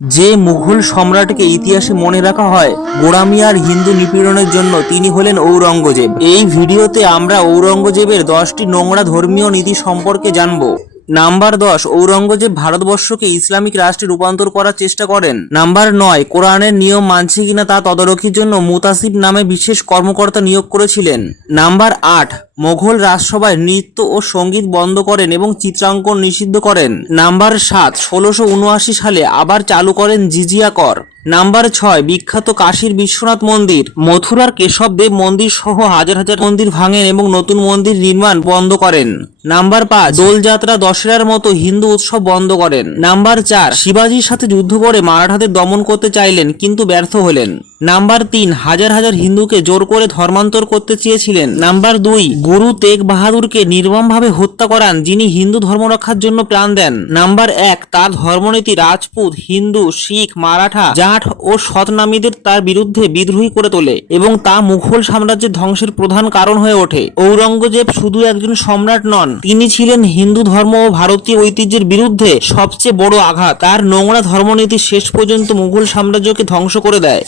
যে মুঘল সম্রাটকে ইতিহাসে মনে রাখা হয় গোঁড়ামি আর হিন্দু নিপীড়নের জন্য, তিনি হলেন ঔরঙ্গজেব। এই ভিডিওতে আমরা ঔরঙ্গজেবের 10টি নোংরা ধর্মীয় নীতি সম্পর্কে জানব। নাম্বার 10, ঔরঙ্গজেব ভারতবর্ষকে ইসলামিক রাষ্ট্রে রূপান্তর করার চেষ্টা করেন। নাম্বার 9, কোরআনের নিয়ম মানছে কিনা তা তদারকির জন্য মুতাসিব নামে বিশেষ কর্মকর্তা নিয়োগ করেছিলেন। নাম্বার 8, মোঘল রাজসভায় নৃত্য ও সঙ্গীত বন্ধ করেন এবং চিত্রাঙ্কন নিষিদ্ধ করেন। নাম্বার 7, 1679 সালে আবার চালু করেন জিজিয়া কর। নাম্বার 6, বিখ্যাত কাশীর বিশ্বনাথ মন্দির, মথুরার কেশবদেব মন্দির সহ হাজার হাজার মন্দির ভাঙেন এবং নতুন মন্দির নির্মাণ বন্ধ করেন। নাম্বার 5, দোলযাত্রা দশেরার মতো হিন্দু উৎসব বন্ধ করেন। নাম্বার 4, শিবাজির সাথে যুদ্ধ করে মারাঠাদের দমন করতে চাইলেন কিন্তু ব্যর্থ হলেন। নাম্বার 3, হাজার হাজার হিন্দুকে জোর করে ধর্মান্তর করতে চেয়েছিলেন। নাম্বার 2, গুরু তেগ বাহাদুরকে নির্মমভাবে হত্যা করান, যিনি হিন্দু ধর্ম রক্ষার জন্য প্রাণ দেন। নাম্বার 1, তার ধর্মনীতি রাজপুত, হিন্দু, শিখ, মারাঠা, জাট ও সৎনামীদের তার বিরুদ্ধে বিদ্রোহী করে তোলে এবং তা মুঘল সাম্রাজ্যের ধ্বংসের প্রধান কারণ হয়ে ওঠে। ঔরঙ্গজেব শুধু একজন সম্রাট নন, তিনি ছিলেন হিন্দু ধর্ম ও ভারতীয় ঐতিহ্যের বিরুদ্ধে সবচেয়ে বড় আঘাত। তার নোংরা ধর্মনীতি শেষ পর্যন্ত মুঘল সাম্রাজ্যকে ধ্বংস করে দেয়।